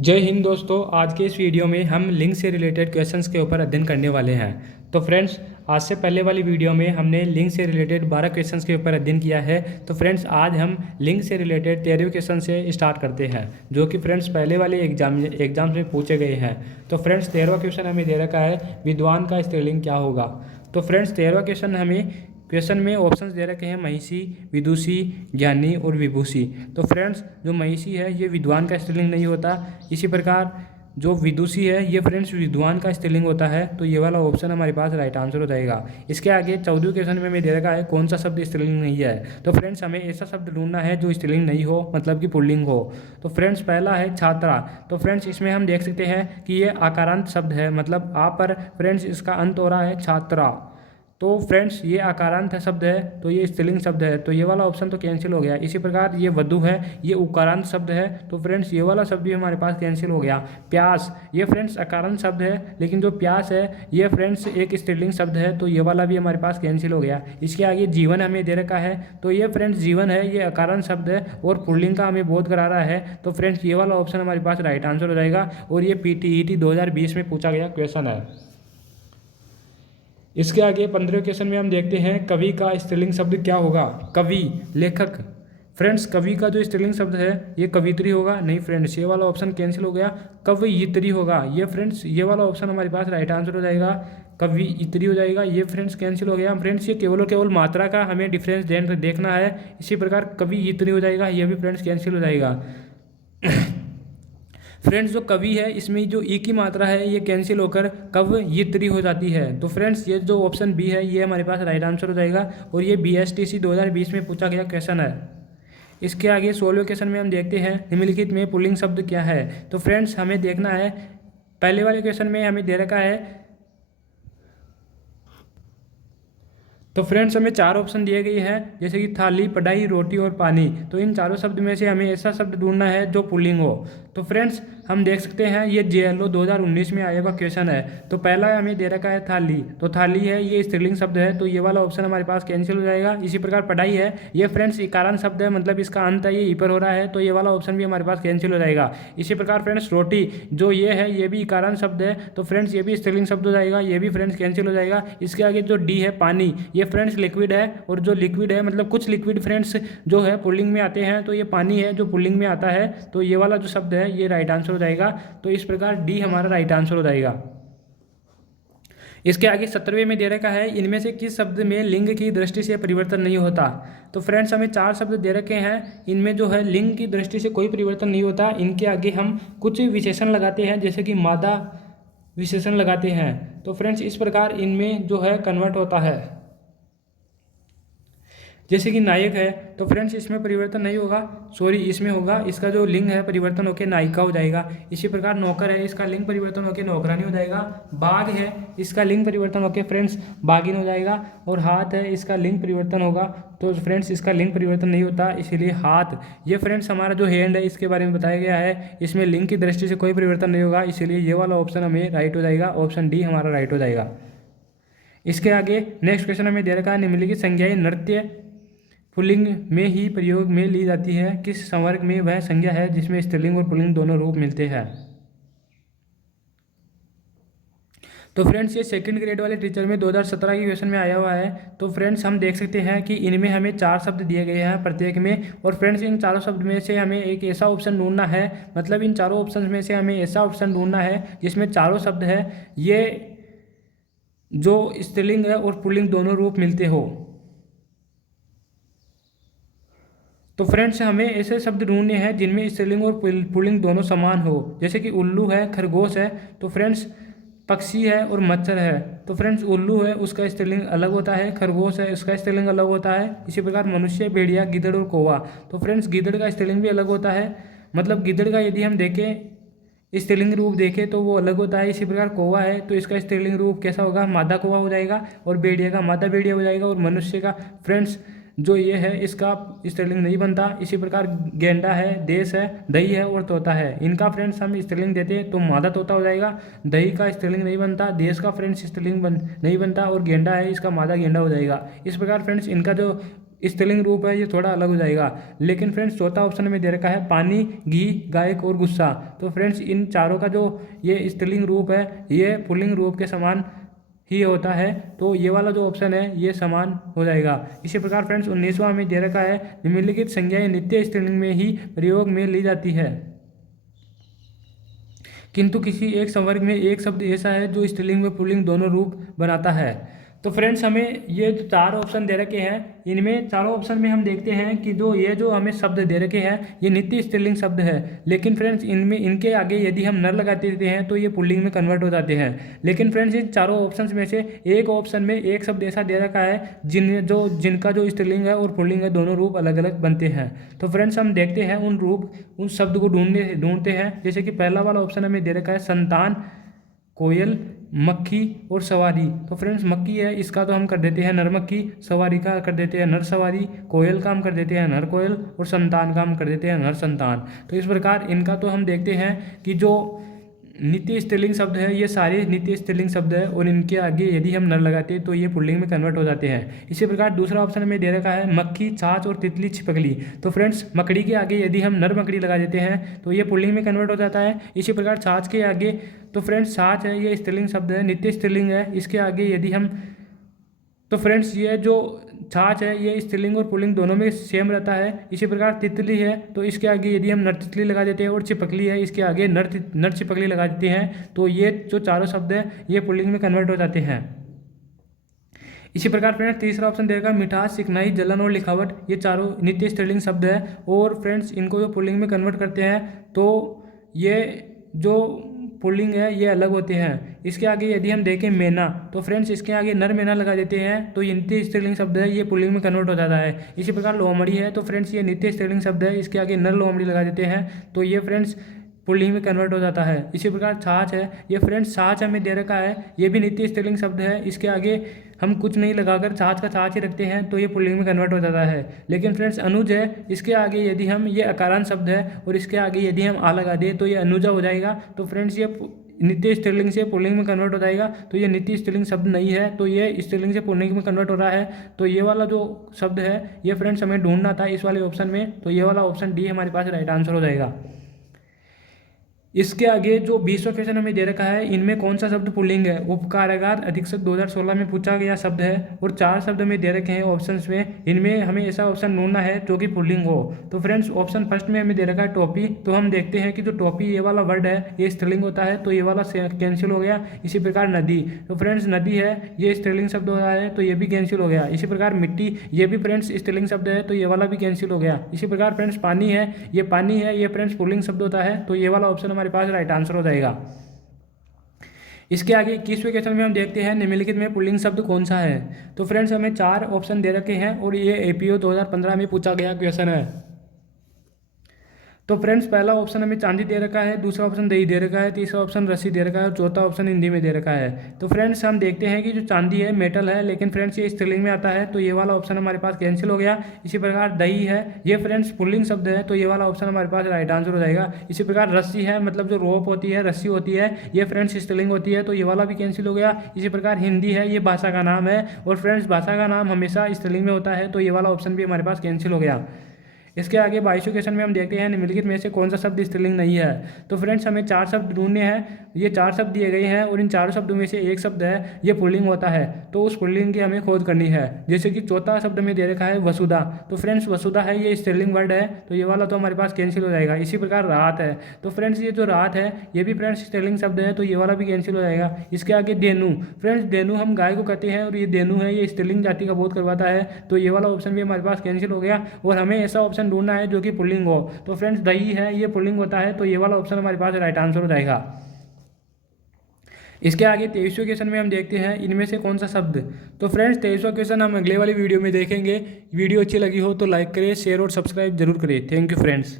जय हिंद दोस्तों। आज के इस वीडियो में हम लिंक से रिलेटेड क्वेश्चंस के ऊपर अध्ययन करने वाले हैं। तो फ्रेंड्स, आज से पहले वाली वीडियो में हमने लिंक से रिलेटेड 12 क्वेश्चंस के ऊपर अध्ययन किया है। तो फ्रेंड्स, आज हम लिंक से रिलेटेड 13वें क्वेश्चन से स्टार्ट करते हैं, जो कि फ्रेंड्स पहले वाले एग्जाम में पूछे गए हैं। तो फ्रेंड्स, 13वां क्वेश्चन हमें दे रखा है, विद्वान का स्त्रीलिंग क्या होगा। तो फ्रेंड्स, 13वां क्वेश्चन में ऑप्शंस दे रखे हैं महिषी, विदुषी, ज्ञानी और विभूषी। तो फ्रेंड्स, जो महिषी है ये विद्वान का स्त्रीलिंग नहीं होता। इसी प्रकार जो विदुषी है ये फ्रेंड्स विद्वान का स्त्रीलिंग होता है। तो ये वाला ऑप्शन हमारे पास राइट आंसर हो जाएगा। इसके आगे 14वें क्वेश्चन में हमें दे रखा है कौन सा शब्द स्त्रीलिंग नहीं है। तो फ्रेंड्स, हमें ऐसा शब्द ढूंढना है जो स्त्रीलिंग नहीं हो, मतलब कि पुल्लिंग हो। तो फ्रेंड्स, पहला है छात्रा। तो फ्रेंड्स, इसमें हम देख सकते हैं कि ये आकारांत शब्द है, मतलब आ पर फ्रेंड्स इसका अंत हो रहा है छात्रा। तो फ्रेंड्स, ये आकारांत शब्द है, तो ये स्त्रीलिंग शब्द है, तो ये वाला ऑप्शन तो कैंसिल हो गया। इसी प्रकार ये वधु है, ये उकारांत शब्द है, तो फ्रेंड्स ये वाला शब्द भी हमारे पास कैंसिल हो गया। प्यास, ये फ्रेंड्स अकारांत शब्द है, लेकिन जो प्यास है ये फ्रेंड्स एक स्त्रीलिंग शब्द है, तो ये वाला भी हमारे पास कैंसिल हो गया। इसके आगे जीवन हमें दे रखा है, तो ये फ्रेंड्स जीवन है, ये अकारांत शब्द है और पुल्लिंग का हमें बोध करा रहा है। तो फ्रेंड्स, ये वाला ऑप्शन हमारे पास राइट आंसर हो जाएगा और ये PTET 2020 में पूछा गया क्वेश्चन है। इसके आगे 15वें क्वेश्चन में हम देखते हैं कवि का स्त्रीलिंग शब्द क्या होगा। कवि, लेखक। फ्रेंड्स, कवि का जो स्त्रीलिंग शब्द है ये कवित्री होगा। नहीं फ्रेंड्स, ये वाला ऑप्शन कैंसिल हो गया, कवयित्री होगा। ये फ्रेंड्स ये वाला ऑप्शन हमारे पास राइट आंसर हो जाएगा, कवयित्री हो जाएगा। ये फ्रेंड्स कैंसिल हो गया। फ्रेंड्स, ये केवल मात्रा का हमें डिफरेंस देखना है। इसी प्रकार कवयित्री हो जाएगा, ये भी फ्रेंड्स कैंसिल हो जाएगा। फ्रेंड्स, जो कवि है इसमें जो ई की मात्रा है ये कैंसिल होकर कवयित्री हो जाती है। तो फ्रेंड्स, ये जो ऑप्शन बी है ये हमारे पास राइट आंसर हो जाएगा और ये BSTC 2020 में पूछा गया क्वेश्चन है। इसके आगे 16वें क्वेश्चन में हम देखते हैं निम्नलिखित में पुल्लिंग शब्द क्या है। तो फ्रेंड्स, हमें देखना है, पहले वाले क्वेश्चन में हमें दे रखा है, तो फ्रेंड्स हमें 4 ऑप्शन दिए गए हैं, जैसे कि थाली, पढ़ाई, रोटी और पानी। तो इन चारों शब्द में से हमें ऐसा शब्द ढूंढना है जो पुल्लिंग हो। तो फ्रेंड्स, हम देख सकते हैं ये JLO 2019 में आया हुआ क्वेश्चन है। तो पहला हमें दे रखा है थाली, तो थाली है ये स्त्रीलिंग शब्द है, तो ये वाला ऑप्शन हमारे पास कैंसिल हो जाएगा। इसी प्रकार पढ़ाई है, ये फ्रेंड्स इकारांत शब्द है, मतलब इसका अंत है ये ई पर हो रहा है, तो ये वाला ऑप्शन भी हमारे पास कैंसिल हो जाएगा। इसी प्रकार फ्रेंड्स रोटी जो ये है ये भी इकारांत शब्द है, तो फ्रेंड्स ये भी स्त्रीलिंग शब्द हो जाएगा, ये भी फ्रेंड्स कैंसिल हो जाएगा। इसके आगे जो डी है पानी, ये फ्रेंड्स लिक्विड है, और जो लिक्विड है मतलब कुछ लिक्विड फ्रेंड्स जो है पुल्लिंग में आते हैं, तो ये पानी है जो पुल्लिंग में आता है, तो ये वाला जो शब्द है ये राइट आंसर हो जाएगा। तो इस प्रकार डी हमारा राइट आंसर हो जाएगा। इसके आगे 17वें में दे रखा है इनमें से किस शब्द में लिंग की दृष्टि से परिवर्तन नहीं होता। तो फ्रेंड्स, हमें 4 शब्द दे रखे हैं, इनमें जो है लिंग की दृष्टि से कोई परिवर्तन नहीं होता। इनके आगे हम कुछ विशेषण लगाते हैं, जैसे कि मादा विशेषण लगाते हैं। तो फ्रेंड्स, इस प्रकार इनमें जो है कन्वर्ट होता है, जैसे कि नायक है, तो फ्रेंड्स इसमें परिवर्तन नहीं होगा, सॉरी इसमें होगा, इसका जो लिंग है परिवर्तन होकर नायिका हो जाएगा। इसी प्रकार नौकर है, इसका लिंग परिवर्तन होकर नौकरानी हो जाएगा। बाघ है, इसका लिंग परिवर्तन होकर फ्रेंड्स बाघिन हो जाएगा। और हाथ है, इसका लिंग परिवर्तन होगा, तो फ्रेंड्स इसका लिंग परिवर्तन नहीं होता, इसीलिए हाथ। ये फ्रेंड्स हमारा जो हैंड है इसके बारे में बताया गया है, इसमें लिंग की दृष्टि से कोई परिवर्तन नहीं होगा, इसीलिए ये वाला ऑप्शन हमें राइट हो जाएगा, ऑप्शन डी हमारा राइट हो जाएगा। इसके आगे नेक्स्ट क्वेश्चन हमें दे रखा है निम्नलिखित संज्ञाएं नृत्य पुल्लिंग में ही प्रयोग में ली जाती है, किस संवर्ग में वह संज्ञा है जिसमें स्त्रीलिंग और पुल्लिंग दोनों रूप मिलते हैं। तो फ्रेंड्स, ये सेकंड ग्रेड वाले टीचर में 2017 के क्वेश्चन में आया हुआ है। तो फ्रेंड्स, हम देख सकते हैं कि इनमें हमें 4 शब्द दिए गए हैं प्रत्येक में, और फ्रेंड्स इन चारों शब्द में से हमें एक ऐसा ऑप्शन ढूंढना है, मतलब इन चारों ऑप्शन में से हमें ऐसा ऑप्शन ढूंढना है जिसमें चारों शब्द है ये जो स्त्रीलिंग है और पुल्लिंग दोनों रूप मिलते हो। तो फ्रेंड्स, हमें ऐसे शब्द ढूंढने हैं जिनमें स्त्रीलिंग और पुल्लिंग दोनों समान हो, जैसे कि उल्लू है, खरगोश है, तो फ्रेंड्स पक्षी है और मच्छर है। तो फ्रेंड्स, उल्लू है उसका स्त्रीलिंग अलग होता है, खरगोश है उसका स्त्रीलिंग अलग होता है। इसी प्रकार मनुष्य, भेड़िया, गिद्ध और कौवा, तो फ्रेंड्स गिद्ध का स्त्रीलिंग भी अलग होता है, मतलब गिद्ध का यदि हम देखें स्त्रीलिंग रूप देखें तो वो अलग होता है। इसी प्रकार कौवा है तो इसका स्त्रीलिंग रूप कैसा होगा, मादा कौवा हो जाएगा, और भेड़िया का मादा भेड़िया हो जाएगा, और मनुष्य का फ्रेंड्स जो ये है इसका स्त्रीलिंग नहीं बनता। इसी प्रकार गेंडा है, देश है, दही है और तोता है, इनका फ्रेंड्स हम स्त्रीलिंग देते हैं तो मादा तोता हो जाएगा। दही का स्त्रीलिंग नहीं बनता, देश का फ्रेंड्स स्त्रीलिंग नहीं बनता, और गेंडा है इसका मादा गेंडा हो जाएगा। इस प्रकार फ्रेंड्स इनका जो स्त्रीलिंग रूप है ये थोड़ा अलग हो जाएगा। लेकिन फ्रेंड्स चौथा ऑप्शन में दे रखा है पानी, घी, गायक और गुस्सा। तो फ्रेंड्स इन चारों का जो ये स्त्रीलिंग रूप है ये पुल्लिंग रूप के समान ही होता है, तो ये वाला जो ऑप्शन है ये समान हो जाएगा। इसी प्रकार फ्रेंड्स 19वां में दे रखा है निम्नलिखित संज्ञाएं नित्य स्त्रीलिंग में ही प्रयोग में ली जाती है, किंतु किसी एक संवर्ग में एक शब्द ऐसा है जो स्त्रीलिंग व पुल्लिंग दोनों रूप बनाता है। तो फ्रेंड्स हमें ये जो चार ऑप्शन दे रखे हैं, इनमें चारों ऑप्शन में हम देखते हैं कि जो हमें शब्द दे रखे हैं ये नित्य स्त्रीलिंग शब्द है। लेकिन फ्रेंड्स इनमें इनके आगे यदि हम नर लगा देते हैं तो ये पुल्लिंग में कन्वर्ट हो जाते हैं। लेकिन फ्रेंड्स इन चारों ऑप्शन में से एक ऑप्शन में एक शब्द ऐसा दे रखा है जिनका जो स्त्रीलिंग है और पुल्लिंग है दोनों रूप अलग अलग बनते हैं। तो फ्रेंड्स हम देखते हैं उन शब्द को ढूंढते हैं। जैसे कि पहला वाला ऑप्शन हमें दे रखा है संतान, कोयल, मक्खी और सवारी। तो फ्रेंड्स मक्खी है इसका तो हम कर देते हैं नर मक्खी, सवारी का कर देते हैं नर सवारी, कोयल का हम कर देते हैं नर कोयल और संतान का हम कर देते हैं नर संतान। तो इस प्रकार इनका तो हम देखते हैं कि जो नित्य स्त्रीलिंग शब्द है ये सारे नित्य स्त्रीलिंग शब्द है और इनके आगे यदि हम नर लगाते हैं तो ये पुल्लिंग में कन्वर्ट हो जाते हैं। इसी प्रकार दूसरा ऑप्शन में दे रखा है मक्खी, छाछ और तितली, छिपकली। तो फ्रेंड्स मकड़ी के आगे यदि हम नर मकड़ी लगा देते हैं तो ये पुल्लिंग में कन्वर्ट हो जाता है। इसी प्रकार छाछ के आगे, तो फ्रेंड्स छाछ है ये स्त्रीलिंग शब्द है, नित्य स्त्रीलिंग है, इसके आगे यदि हम, तो फ्रेंड्स ये जो छाछ है ये स्त्रीलिंग और पुल्लिंग दोनों में सेम रहता है। इसी प्रकार तितली है तो इसके आगे यदि हम नर तितली लगा देते हैं और छिपकली है इसके आगे नर छिपकली लगा देते हैं तो ये जो चारों शब्द हैं ये पुल्लिंग में कन्वर्ट हो जाते हैं। इसी प्रकार फ्रेंड्स तीसरा ऑप्शन देगा मिठास, चिकनाई, जलन और लिखावट। ये चारों नित्य स्त्रीलिंग शब्द है और फ्रेंड्स इनको जो पुल्लिंग में कन्वर्ट करते हैं तो ये जो पुल्लिंग है ये अलग होते हैं। इसके आगे यदि हम देखें मैना, तो फ्रेंड्स इसके आगे नर मैना लगा देते हैं तो ये नित्य स्त्रीलिंग शब्द है, ये पुल्लिंग में कन्वर्ट हो जाता है। इसी प्रकार लोमड़ी है तो फ्रेंड्स ये नित्य स्त्रीलिंग शब्द है, इसके आगे नर लोमड़ी लगा देते हैं तो ये फ्रेंड्स पुल्लिंग में कन्वर्ट हो जाता है। इसी प्रकार छाछ है, ये फ्रेंड्स छाछ हमें दे रखा है, ये भी नित्य स्त्रीलिंग शब्द है, इसके आगे हम कुछ नहीं लगाकर छाछ का छाछ ही रखते हैं तो ये पुल्लिंग में कन्वर्ट हो जाता है। लेकिन फ्रेंड्स अनुज है, इसके आगे यदि हम, ये अकारांत शब्द है और इसके आगे यदि हम आ लगा दें तो ये अनुजा हो जाएगा। तो फ्रेंड्स ये नित्य स्त्रीलिंग से पुल्लिंग में कन्वर्ट हो जाएगा तो ये नित्य स्त्रीलिंग शब्द नहीं है, तो ये स्त्रीलिंग से पुल्लिंग में कन्वर्ट हो रहा है। तो ये वाला जो शब्द है ये फ्रेंड्स हमें ढूंढना था इस वाले ऑप्शन में, तो ये वाला ऑप्शन डी हमारे पास राइट आंसर हो जाएगा। इसके आगे जो 20वां क्वेश्चन हमें दे रखा है इनमें कौन सा शब्द पुल्लिंग है। उपकारागार अधीक्षक 2016 में पूछा गया शब्द है और 4 शब्द में दे रखे हैं ऑप्शंस में, इनमें हमें ऐसा ऑप्शन ढूंढना है जो कि पुल्लिंग हो। तो फ्रेंड्स ऑप्शन फर्स्ट में हमें दे रखा है टोपी, तो हम देखते हैं कि जो टोपी ये वाला वर्ड है ये स्त्रीलिंग होता है तो ये वाला कैंसिल हो गया। इसी प्रकार नदी, तो फ्रेंड्स नदी है ये स्त्रीलिंग शब्द हो रहा है तो ये भी कैंसिल हो गया। इसी प्रकार मिट्टी, ये भी फ्रेंड्स स्त्रीलिंग शब्द है तो ये वाला भी कैंसिल हो गया। इसी प्रकार फ्रेंड्स पानी है, ये फ्रेंड्स पुल्लिंग शब्द होता है तो ये वाला ऑप्शन हमारे पास राइट आंसर हो जाएगा। इसके आगे 21वें क्वेश्चन में हम देखते हैं निम्नलिखित में पुल्लिंग शब्द कौन सा है। तो फ्रेंड्स हमें 4 ऑप्शन दे रखे हैं और ये एपीओ 2015 में पूछा गया क्वेश्चन है। तो फ्रेंड्स पहला ऑप्शन हमें चांदी दे रखा है, दूसरा ऑप्शन दही दे रखा है, तीसरा ऑप्शन रस्सी दे रखा है और चौथा ऑप्शन हिंदी में दे रखा है। तो फ्रेंड्स हम देखते हैं कि जो चांदी है मेटल है, लेकिन फ्रेंड्स ये स्त्रीलिंग में आता है तो ये वाला ऑप्शन हमारे पास कैंसिल हो गया। इसी प्रकार दही है, ये फ्रेंड्स पुल्लिंग शब्द है तो ये वाला ऑप्शन हमारे पास राइट आंसर हो जाएगा। इसी प्रकार रस्सी है, मतलब जो रोप होती है, रस्सी होती है, ये फ्रेंड्स स्त्रीलिंग होती है तो ये वाला भी कैंसिल हो गया। इसी प्रकार हिंदी है, ये भाषा का नाम है और फ्रेंड्स भाषा का नाम हमेशा स्त्रीलिंग में होता है तो ये वाला ऑप्शन भी हमारे पास कैंसिल हो गया। इसके आगे 22वें क्वेश्चन में हम देखते हैं निम्नलिखित में से कौन सा शब्द स्त्रीलिंग नहीं है। तो फ्रेंड्स हमें 4 शब्द ढूंढने हैं, ये 4 शब्द दिए गए हैं और इन 4 शब्दों में से एक शब्द है ये पुल्लिंग होता है तो उस पुल्लिंग की हमें खोज करनी है। जैसे कि चौथा शब्द में दे रखा है वसुधा, तो फ्रेंड्स वसुधा है ये स्त्रीलिंग वर्ड है तो ये वाला तो हमारे पास कैंसिल हो जाएगा। इसी प्रकार राहत है, तो फ्रेंड्स ये जो राहत है ये भी फ्रेंड्स स्त्रीलिंग शब्द है तो ये वाला भी कैंसिल हो जाएगा। इसके आगे देनु, फ्रेंड्स देनु हम गाय को कहते हैं और ये देनु है ये स्त्रीलिंग जाति का बोध करवाता है तो ये वाला ऑप्शन भी हमारे पास कैंसिल हो गया। और हमें ऐसा ऑप्शन ढूंढना है जो कि पुल्लिंग हो, तो फ्रेंड्स दही है ये पुल्लिंग होता है तो ये वाला ऑप्शन हमारे पास राइट आंसर हो जाएगा। इसके आगे 23वें क्वेश्चन में हम देखते हैं इनमें से कौन सा शब्द। तो फ्रेंड्स 23वां क्वेश्चन हम अगले वाली वीडियो में देखेंगे। वीडियो अच्छी लगी हो तो लाइक करें, शेयर और सब्सक्राइब जरूर करें। Thank you friends.